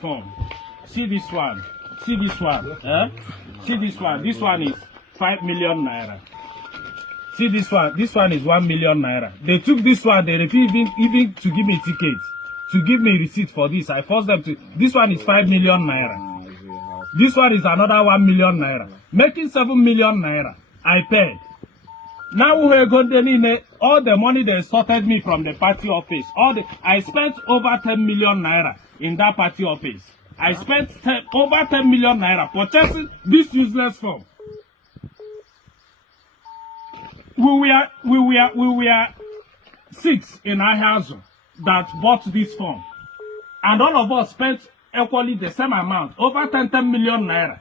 form. See this one. See this one. See this one. This one is 5 million naira. See this one. This one is 1 million naira. They took this one. They refused even to give me ticket, to give me receipt for this. I forced them to. This one is 5 million naira. This one is another 1 million naira, making 7 million naira. I paid. Now we're going to all the money they sorted me from the party office. I spent over 10 million naira in that party office. I spent over 10 million naira purchasing this useless form. We were 6 in our house that bought this form, and all of us spent equally the same amount, over 10 million naira,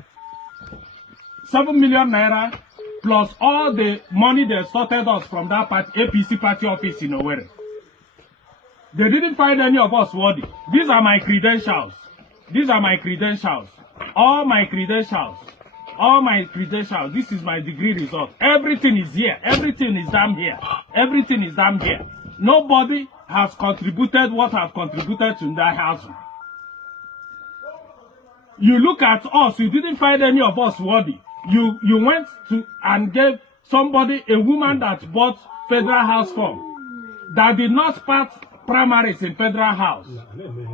7 million naira, plus all the money they sorted us from that APC party office in Owerri. They didn't find any of us worthy. These are my credentials. These are my credentials. All my credentials. All my credentials. This is my degree result. Everything is here. Everything is damn here. Everything is damn here. Nobody has contributed what I've contributed to that house. You look at us, you didn't find any of us worthy. You went to and gave somebody, a woman that bought federal house form, that did not pass primaries in federal house.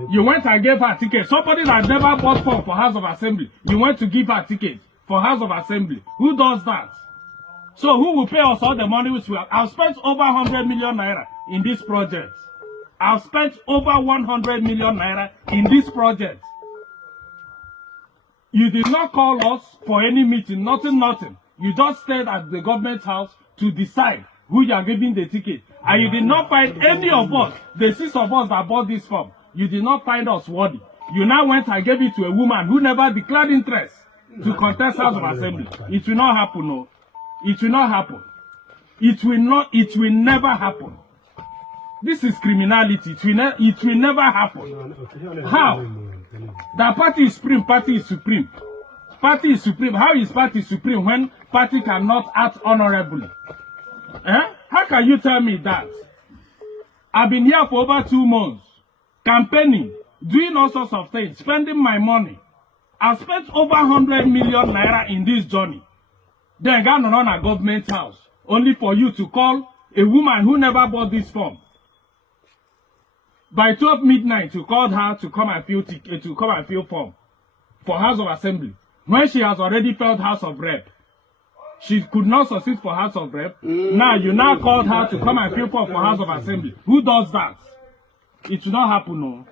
You went and gave her ticket. Somebody that never bought form for House of Assembly, you went to give her ticket for House of Assembly. Who does that? So who will pay us all the money which we have? I've spent over 100 million naira in this project. I've spent over 100 million naira in this project. You did not call us for any meeting, nothing. You just stayed at the government house to decide who you are giving the ticket. And you did not find any of us, the 6 of us that bought this form, you did not find us worthy. You now went and gave it to a woman who never declared interest to contest House of Assembly. It will not happen, no. It will not happen. It will never happen. This is criminality. It will never happen. How? The party is supreme, party is supreme. Party is supreme. How is party supreme when party cannot act honorably? How can you tell me that? I've been here for over 2 months, campaigning, doing all sorts of things, spending my money. I've spent over 100 million naira in this journey. Then got on a government house, only for you to call a woman who never bought this form. By 12 midnight, you called her to come and fill form for House of Assembly, when she has already filled House of Rep. She could not succeed for House of Rep. Now you called her to come and fill form for House of Assembly. Who does that? It will not happen, no.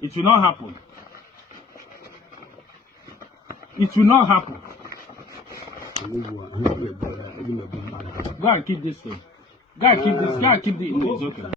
It will not happen. It will not happen. Go and keep this thing. Go and keep this. Go and keep the. It's okay.